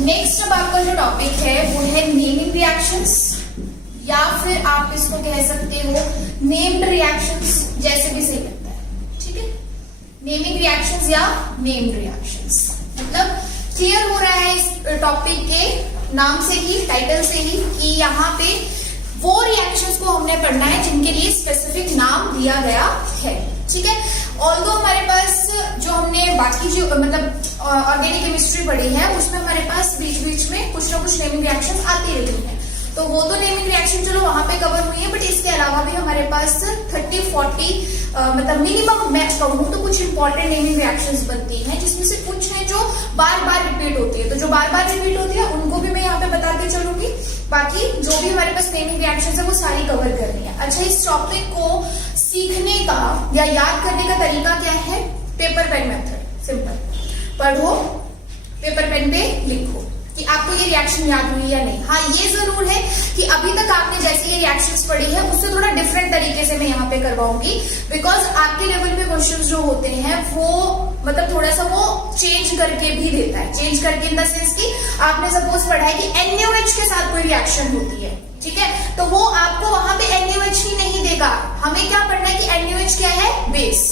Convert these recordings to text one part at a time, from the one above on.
Next अब आपका जो टॉपिक है वो है नेमिंग रिएक्शंस, या फिर आप इसको कह सकते हो नेम्ड रिएक्शंस, जैसे भी सही लगता है। ठीक है, नेमिंग रिएक्शंस या नेम्ड रिएक्शंस, मतलब क्लियर हो रहा है इस टॉपिक के नाम से ही, टाइटल से ही, कि यहाँ पे वो रिएक्शंस को हमने पढ़ना है जिनके लिए स्पेसिफिक नाम दिया गया है। ठीक है, ऑल्दो हमारे पास जो हमने बाकी जो मतलब ऑर्गेनिक केमिस्ट्री पढ़ी है उसमें हमारे पास बीच बीच में कुछ ना कुछ नेमिंग रिएक्शंस आती रही हैं, तो वो तो नेमिंग रिएक्शन चलो वहां पे कवर हुई है, बट इसके अलावा भी हमारे पास 30-40 मतलब मिनिमम मैं कहूँ तो कुछ इंपॉर्टेंट नेमिंग रिएक्शंस बनती हैं, जिसमें से कुछ है जो बार बार रिपीट होती है। तो जो बार बार रिपीट होती है उनको भी मैं यहाँ पे बताते चलूंगी, बाकी जो भी हमारे पास नेमिंग रिएक्शंस है वो सारी कवर करनी है। अच्छा, इस टॉपिक को सीखने का या याद करने का तरीका क्या है? पेपर पेन मेथड, सिंपल, पढ़ो पेपर पेन पे लिखो कि आपको ये रिएक्शन याद हुई या नहीं। हाँ, ये जरूर है कि अभी तक आपने जैसे ये रिएक्शंस पढ़ी है उससे थोड़ा डिफरेंट तरीके से मैं यहाँ पे करवाऊंगी, बिकॉज आपके लेवल पे क्वेश्चंस जो होते हैं वो मतलब थोड़ा सा वो चेंज करके भी देता है। चेंज करके इन द सेंस कि आपने सपोज पढ़ा है कि NaOH के साथ कोई रिएक्शन होती है, ठीक है, तो वो आपको वहां पे NaOH ही नहीं देगा। हमें क्या पढ़ना है कि NaOH क्या है? बेस।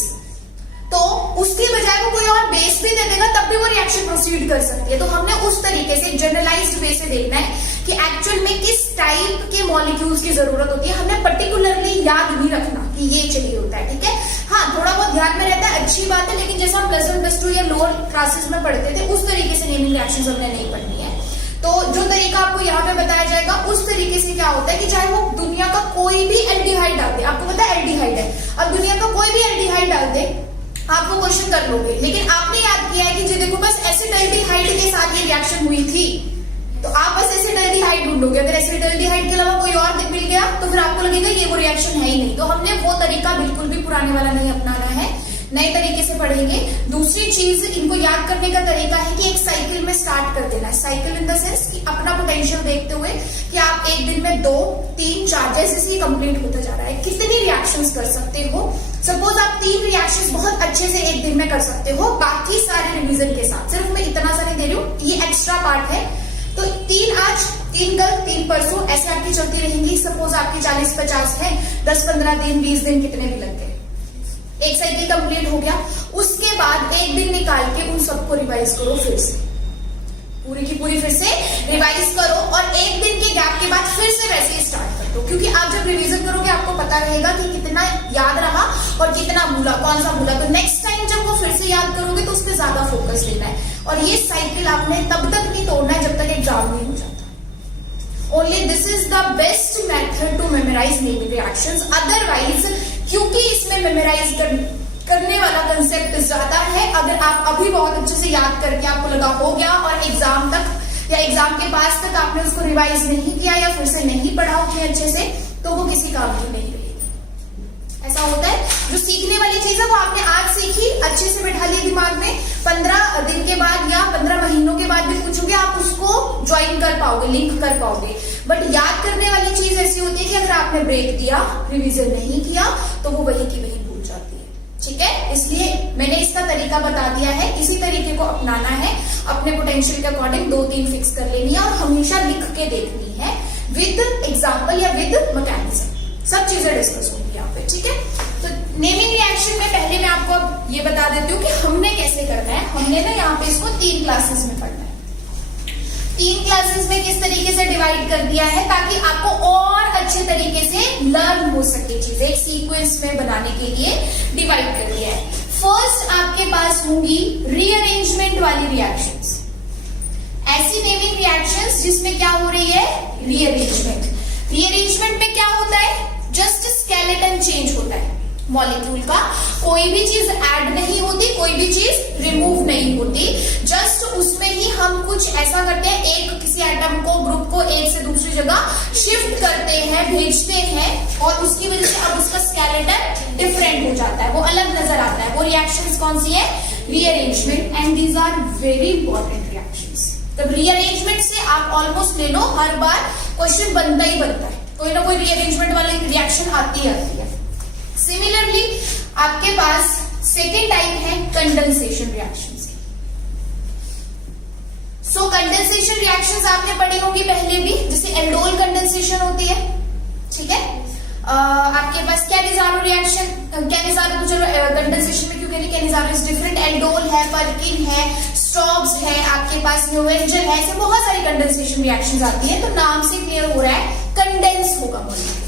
तो उसकी बजाय वो कोई और बेस भी दे देगा तब भी वो रिएक्शन प्रोसीड कर सकती है। तो हमने उस तरीके से जनरलाइज्ड वे से देखना है कि एक्चुअल में किस टाइप के मॉलिक्यूल्स की जरूरत होती है। हमें पर्टिकुलरली याद नहीं रखना कि ये चाहिए होता है, ठीक है। हाँ, थोड़ा बहुत ध्यान में रहता है, अच्छी बात है, लेकिन जैसा हम +1 +2 या लोअर क्लासेस में पढ़ते थे उस तरीके से नेमिंग रिएक्शंस हमने नहीं पढ़नी है। तो जो तरीका आपको यहाँ पे बताया जाएगा उस तरीके से क्या होता है कि चाहे वो दुनिया का कोई भी एल्डिहाइड डाल दे, आपको पता है एल्डिहाइड है, अब दुनिया का कोई भी एल्डिहाइड डाल दे आप वो क्वेश्चन कर लोगे, लेकिन आपने याद किया है कि जी देखो बस एसिटाल्डिहाइड के साथ ये रिएक्शन हुई थी, तो आप बस एसिटाल्डिहाइड ढूंढोगे। अगर एसिटाल्डिहाइड के अलावा कोई और मिल गया तो फिर आपको लगेगा ये वो रिएक्शन है ही नहीं। तो हमने वो तरीका बिल्कुल भी पुराने वाला नहीं अपनाना है, नए तरीके से पढ़ेंगे। दूसरी चीज इनको याद करने का तरीका है कि एक साइकिल में स्टार्ट कर देना है। साइकिल इन द सेंस कि अपना पोटेंशियल देखते हुए कि आप एक दिन में 2, 3, 4 जैसे ही कंप्लीट होता जा रहा है कितनी रिएक्शंस कर सकते हो। सपोज आप 3 रिएक्शंस बहुत अच्छे से एक दिन में कर सकते हो, बाकी सारे रिवीजन के साथ। सिर्फ मैं इतना सा नहीं दे रही हूँ, ये एक्स्ट्रा पार्ट है। तो 3 आज, 3 कल, 3 परसों, ऐसे आपकी चलती रहेंगी। सपोज आपकी 40-50 है, 10-15 दिन, 20 दिन कितने भी लग गए, एक साइकिल कंप्लीट हो गया। उसके बाद एक दिन निकाल के उन सबको रिवाइज करो, फिर से पूरी की पूरी फिर से रिवाइज करो, और एक दिन के गैप के बाद फिर से वैसे ही स्टार्ट कर दो, क्योंकि आप जब रिवीजन करोगे आपको पता रहेगा कि कितना याद रहा और कितना भूला, कौन सा भूला। तो नेक्स्ट टाइम जब वो फिर से याद करोगे तो उस पर ज्यादा फोकस देना है, और ये साइकिल आपने तब तक नहीं तोड़ना है जब तक एग्जाम नहीं हो जाता। Only this is the best method to memorize naming reactions. Otherwise, क्योंकि इसमें मेमोराइज करने वाला कंसेप्ट ज्यादा है, अगर आप अभी बहुत अच्छे से याद करके आपको लगा हो गया और एग्जाम तक या एग्जाम के पास तक आपने उसको रिवाइज नहीं किया या फिर से नहीं पढ़ा उतने अच्छे से, तो वो किसी काम की नहीं रहेगी। ऐसा होता है, जो सीखने वाली चीज है वो आपने आज सीखी, अच्छे से बैठा लिया दिमाग में, 15 दिन के बाद या 15 महीनों के बाद भी पूछोगे आप उसको ज्वाइन कर पाओगे, लिंक कर पाओगे। बट याद करने वाली चीज ऐसी होती है कि अगर आपने ब्रेक दिया, रिवीजन नहीं किया, तो वो वही की वही भूल जाती है। ठीक है, इसलिए मैंने इसका तरीका बता दिया है, इसी तरीके को अपनाना है, अपने पोटेंशियल के अकॉर्डिंग 2-3 फिक्स कर लेनी है और हमेशा लिख के देखनी है विद एग्जाम्पल या विद मैकेनिज्म। सब चीजें डिस्कस होंगी यहाँ पे, ठीक है। तो नेमिंग रिएक्शन में पहले मैं आपको ये बता देती हूँ कि हमने कैसे करना है। हमने ना यहाँ पे इसको 3 क्लासेस में पढ़ना है। 3 क्लासेस में किस तरीके से डिवाइड कर दिया है ताकि आपको और अच्छे तरीके से लर्न हो सके चीजें, एक सीक्वेंस में बनाने के लिए डिवाइड कर दिया है। फर्स्ट आपके पास होंगी रीअरेंजमेंट वाली रिएक्शंस, ऐसी नेमिंग रिएक्शंस जिसमें क्या हो रही है? रीअरेंजमेंट। रीअरेंजमेंट में क्या होता है? जस्ट स्केलेटन चेंज होता है मॉलिक्यूल का, कोई भी चीज ऐड नहीं होती, कोई भी चीज रिमूव नहीं होती, जस्ट उसमें ही हम कुछ ऐसा करते हैं, एक किसी एटम को, ग्रुप को एक से दूसरी जगह शिफ्ट करते हैं, भेजते हैं, और उसकी वजह से अब उसका स्केलेटन डिफरेंट हो जाता है, वो अलग नजर आता है। वो रिएक्शंस कौन सी है? Rearrangement, and these are very important reactions. तब रीअरेंजमेंट से आप ऑलमोस्ट ले लो, हर बार क्वेश्चन बनता ही बनता है, कोई ना कोई रीअरेंजमेंट वाली रिएक्शन आती है। सिमिलरली आपके पास सेकेंड टाइप है कंडेंसेशन रिएक्शंस की। सो कंडेंसेशन रिएक्शंस आपने पढ़ी होगी पहले भी, जैसे एल्डोल कंडेंसेशन होती है, ठीक है। आपके पास कैनिजारो रिएक्शन, कैनिजारो तो चलो कंडेंसेशन में क्यों कह रही, कैनिजारो इज डिफरेंट, एल्डोल है, पर्किन है, स्ट्रॉब्स है, आपके पास न्यूएंजल है, ऐसे बहुत सारी कंडेंसेशन रिएक्शंस आती है। तो नाम से क्लियर हो रहा है कंडेंस होगा मॉलिक्यूल।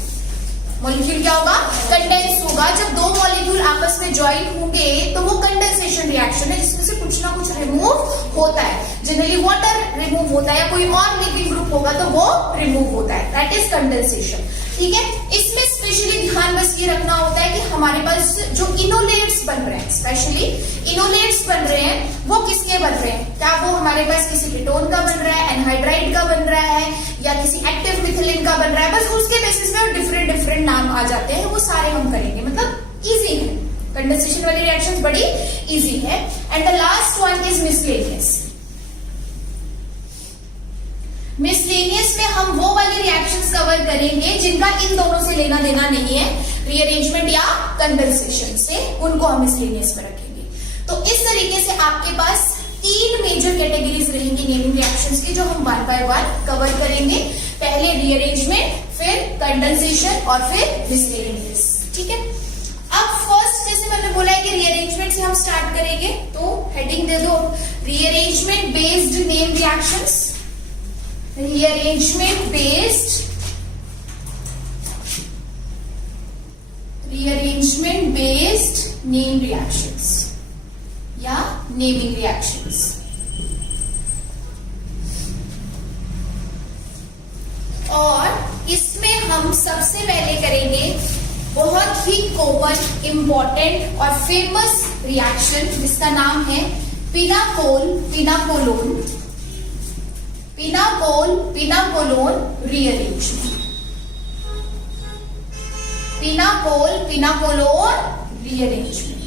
मॉलिक्यूल क्या होगा, कंडेंस होगा। जब दो मॉलिक्यूल आपस में ज्वाइन होंगे तो वो कंडेंसेशन रिएक्शन है, जिसमें से कुछ ना कुछ रिमूव होता है। जनरली वाटर रिमूव होता है या कोई और लिविंग ग्रुप होगा तो वो रिमूव होता है, दैट इज कंडेंसेशन, ठीक है। इसमें स्पेशली ध्यान बस ये रखना होता है कि हमारे पास जो इनोलेट्स बन रहे हैं, स्पेशली इनोलेट्स बन रहे हैं, वो किसके बन रहे हैं, क्या वो हमारे पास किसी कीटोन का बन रहा है, एनहाइड्राइड का बन रहा है, या किसी एक्टिव मिथिलिन का बन रहा है, बस उसके बेसिस में डिफरेंट डिफरेंट नाम आ जाते हैं, वो सारे हम करेंगे, मतलब इजी है। कंडेंसेशन वाली रिएक्शंस बड़ी इजी है। And the last one is miscellaneous. Miscellaneous में हम वो वाली रिएक्शंस कवर करेंगे जिनका इन दोनों से लेना देना नहीं है, रीअरेंजमेंट या कंडेंसेशन से, उनको हम मिसलेनियस में रखेंगे। तो इस तरीके से आपके पास तीन मेजर कैटेगरीज रहेंगी नेमिंग रिएक्शंस की, जो हम वन बाय वन कवर करेंगे। पहले रीअरेंजमेंट, फिर कंडेंसेशन और फिर मिसलेनियस, ठीक है। अब फर्स्ट जैसे मैंने बोला है कि रीअरेंजमेंट से हम स्टार्ट करेंगे, तो हेडिंग दे दो rearrangement based name reactions. Rearrangement based name reactions या नेमिंग रिएक्शंस। और इसमें हम सबसे पहले करेंगे बहुत ही कॉमन, इंपॉर्टेंट और फेमस रिएक्शन, जिसका नाम है pinacol pinacolone, pinacol pinacolone rearrangement. Pinacol pinacolone rearrangement.